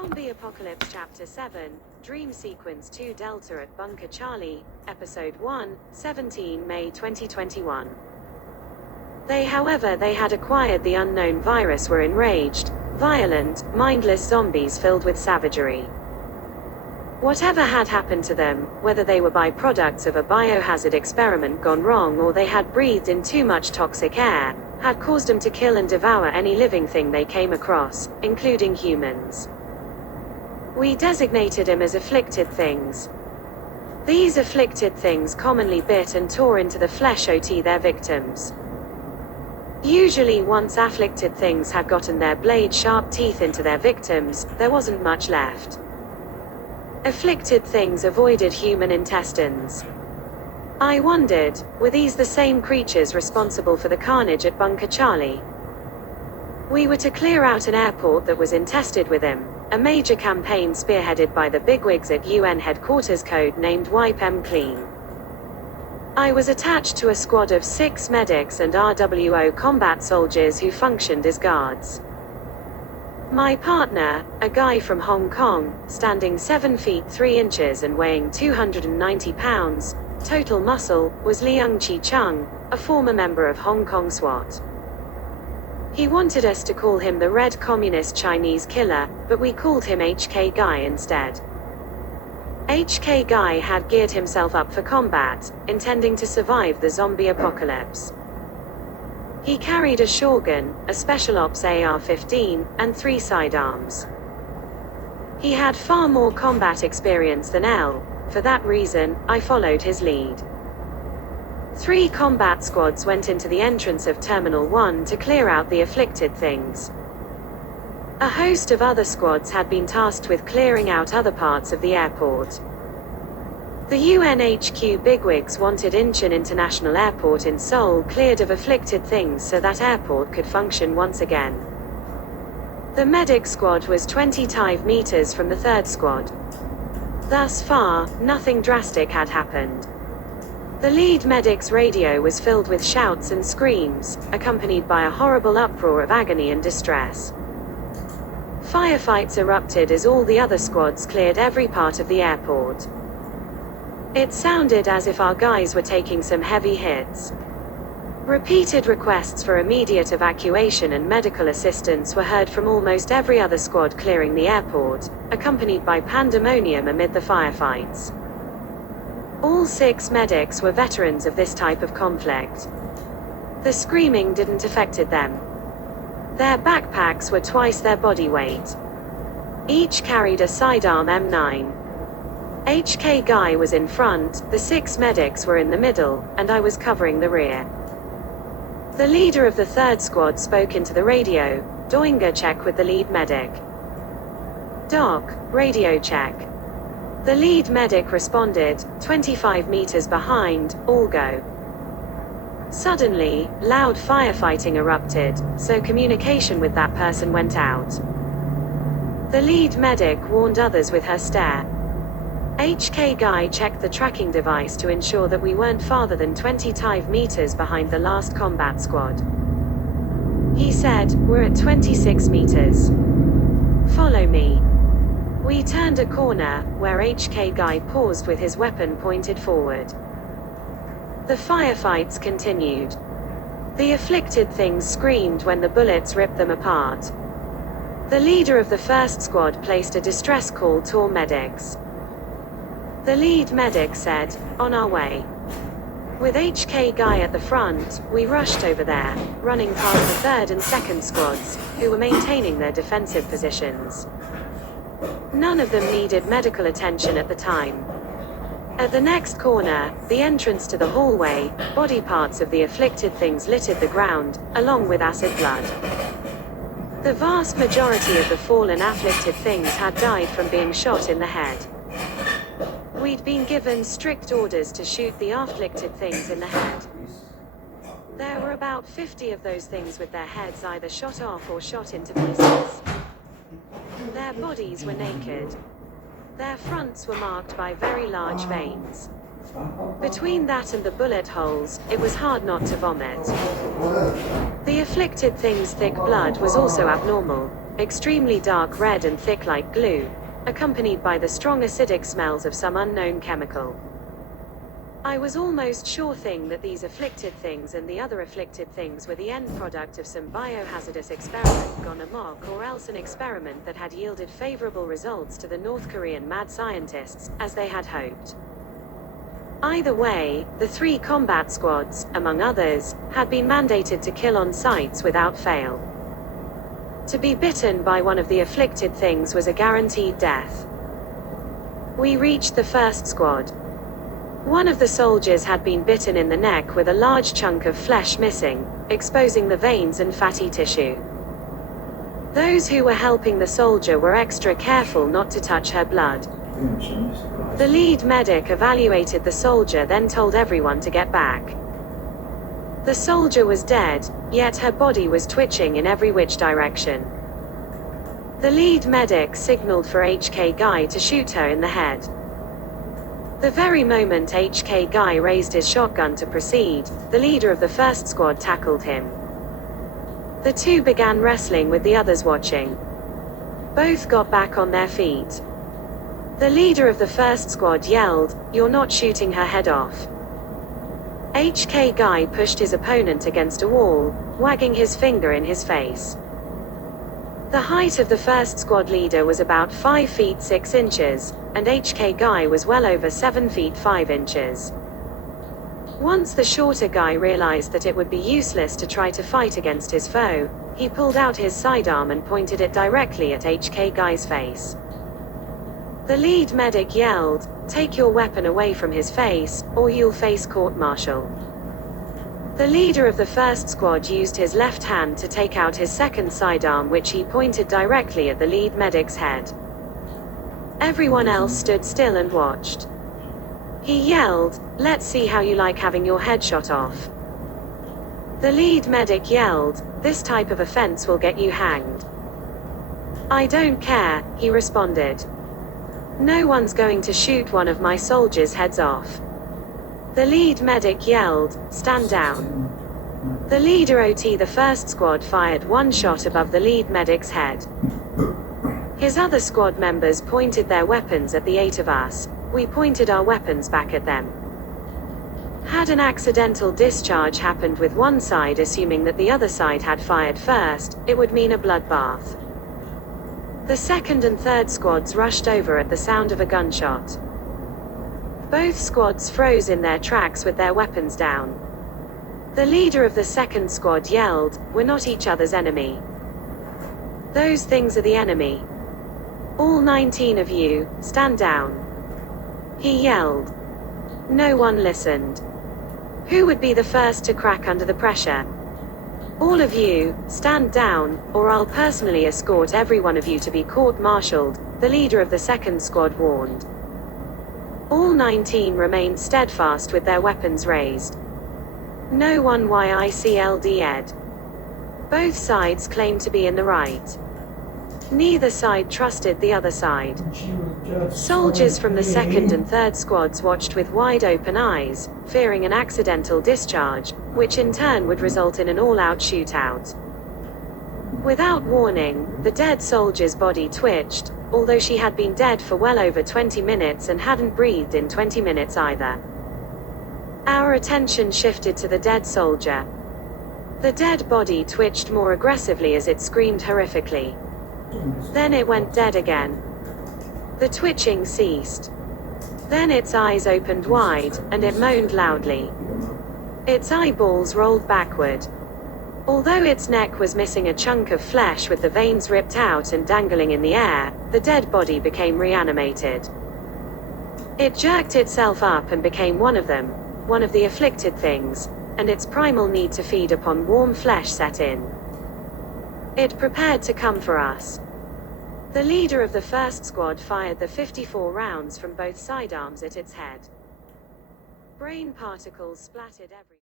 Zombie Apocalypse Chapter 7, Dream Sequence 2 Delta at Bunker Charlie, Episode 1, 17 May 2021. They had acquired the unknown virus, were enraged, violent, mindless zombies filled with savagery. Whatever had happened to them, whether they were byproducts of a biohazard experiment gone wrong or they had breathed in too much toxic air, had caused them to kill and devour any living thing they came across, including humans. We designated them as afflicted things. These afflicted things commonly bit and tore into the flesh of their victims. Usually once afflicted things had gotten their blade-sharp teeth into their victims, there wasn't much left. Afflicted things avoided human intestines. I wondered, were these the same creatures responsible for the carnage at Bunker Charlie? We were to clear out an airport that was infested with them, a major campaign spearheaded by the bigwigs at UN headquarters code-named Wipe 'em Clean. I was attached to a squad of 6 medics and RWO combat soldiers who functioned as guards. My partner, a guy from Hong Kong, standing 7 feet 3 inches and weighing 290 pounds, total muscle, was Leung Chi-chung, a former member of Hong Kong SWAT. He wanted us to call him the Red Communist Chinese Killer, but we called him HK Guy instead. HK Guy had geared himself up for combat, intending to survive the zombie apocalypse. He carried a shotgun, a Special Ops AR-15, and 3 sidearms. He had far more combat experience than L. For that reason, I followed his lead. 3 combat squads went into the entrance of Terminal 1 to clear out the afflicted things. A host of other squads had been tasked with clearing out other parts of the airport. The UNHQ bigwigs wanted Incheon International Airport in Seoul cleared of afflicted things so that airport could function once again. The medic squad was 25 meters from the 3rd squad. Thus far, nothing drastic had happened. The lead medic's radio was filled with shouts and screams, accompanied by a horrible uproar of agony and distress. Firefights erupted as all the other squads cleared every part of the airport. It sounded as if our guys were taking some heavy hits. Repeated requests for immediate evacuation and medical assistance were heard from almost every other squad clearing the airport, accompanied by pandemonium amid the firefights. All 6 medics were veterans of this type of conflict. The screaming didn't affect them. Their backpacks were twice their body weight. Each carried a sidearm M9. HK Guy was in front, the 6 medics were in the middle, and I was covering the rear. The leader of the 3rd squad spoke into the radio, "Doinga check with the lead medic." "Doc, radio check." The lead medic responded, 25 meters behind, all go. Suddenly, loud firefighting erupted, so communication with that person went out. The lead medic warned others with her stare. HK Guy checked the tracking device to ensure that we weren't farther than 25 meters behind the last combat squad. He said, "We're at 26 meters. Follow me." We turned a corner, where HK Guy paused with his weapon pointed forward. The firefights continued. The afflicted things screamed when the bullets ripped them apart. The leader of the 1st squad placed a distress call to all medics. The lead medic said, "On our way." With HK Guy at the front, we rushed over there, running past the 3rd and 2nd squads, who were maintaining their defensive positions. None of them needed medical attention at the time. At the next corner, the entrance to the hallway, body parts of the afflicted things littered the ground, along with acid blood. The vast majority of the fallen afflicted things had died from being shot in the head. We'd been given strict orders to shoot the afflicted things in the head. There were about 50 of those things with their heads either shot off or shot into pieces. Their bodies were naked. Their fronts were marked by very large veins. Between that and the bullet holes, it was hard not to vomit. The afflicted thing's thick blood was also abnormal. extremely dark red and thick like glue, accompanied by the strong acidic smells of some unknown chemical. I was almost sure that these afflicted things and the other afflicted things were the end product of some biohazardous experiment gone amok, or else an experiment that had yielded favorable results to the North Korean mad scientists, as they had hoped. Either way, the 3 combat squads, among others, had been mandated to kill on sites without fail. To be bitten by one of the afflicted things was a guaranteed death. We reached the first squad. One of the soldiers had been bitten in the neck with a large chunk of flesh missing, exposing the veins and fatty tissue. Those who were helping the soldier were extra careful not to touch her blood. The lead medic evaluated the soldier, then told everyone to get back. The soldier was dead, yet her body was twitching in every which direction. The lead medic signaled for HK Guy to shoot her in the head. The very moment HK Guy raised his shotgun to proceed, the leader of the first squad tackled him. The two began wrestling with the others watching. Both got back on their feet. The leader of the first squad yelled, "You're not shooting her head off." HK Guy pushed his opponent against a wall, wagging his finger in his face. The height of the first squad leader was about 5 feet 6 inches, and HK Guy was well over 7 feet 5 inches. Once the shorter guy realized that it would be useless to try to fight against his foe, he pulled out his sidearm and pointed it directly at HK Guy's face. The lead medic yelled, "Take your weapon away from his face, or you'll face court-martial." The leader of the first squad used his left hand to take out his second sidearm, which he pointed directly at the lead medic's head. Everyone else stood still and watched. He yelled, "Let's see how you like having your head shot off." The lead medic yelled, "This type of offense will get you hanged." "I don't care," he responded. "No one's going to shoot one of my soldiers' heads off." The lead medic yelled, "Stand down." The leader of the first squad fired one shot above the lead medic's head. His other squad members pointed their weapons at the 8 of us. We pointed our weapons back at them. Had an accidental discharge happened with one side, assuming that the other side had fired first, it would mean a bloodbath. The second and third squads rushed over at the sound of a gunshot. Both squads froze in their tracks with their weapons down. The leader of the second squad yelled, "We're not each other's enemy. Those things are the enemy. All 19 of you, stand down." He yelled. No one listened. Who would be the first to crack under the pressure? "All of you, stand down, or I'll personally escort every one of you to be court-martialed," the leader of the second squad warned. All 19 remained steadfast with their weapons raised. No one YICLD'd. Both sides claimed to be in the right. Neither side trusted the other side. Soldiers from the second and third squads watched with wide-open eyes, fearing an accidental discharge, which in turn would result in an all-out shootout. Without warning, the dead soldier's body twitched, although she had been dead for well over 20 minutes and hadn't breathed in 20 minutes either. Our attention shifted to the dead soldier. The dead body twitched more aggressively as it screamed horrifically. Then it went dead again. The twitching ceased. Then its eyes opened wide, and it moaned loudly. Its eyeballs rolled backward. Although its neck was missing a chunk of flesh with the veins ripped out and dangling in the air, the dead body became reanimated. It jerked itself up and became one of them, one of the afflicted things, and its primal need to feed upon warm flesh set in. It prepared to come for us. The leader of the first squad fired the 54 rounds from both sidearms at its head. Brain particles splattered everywhere.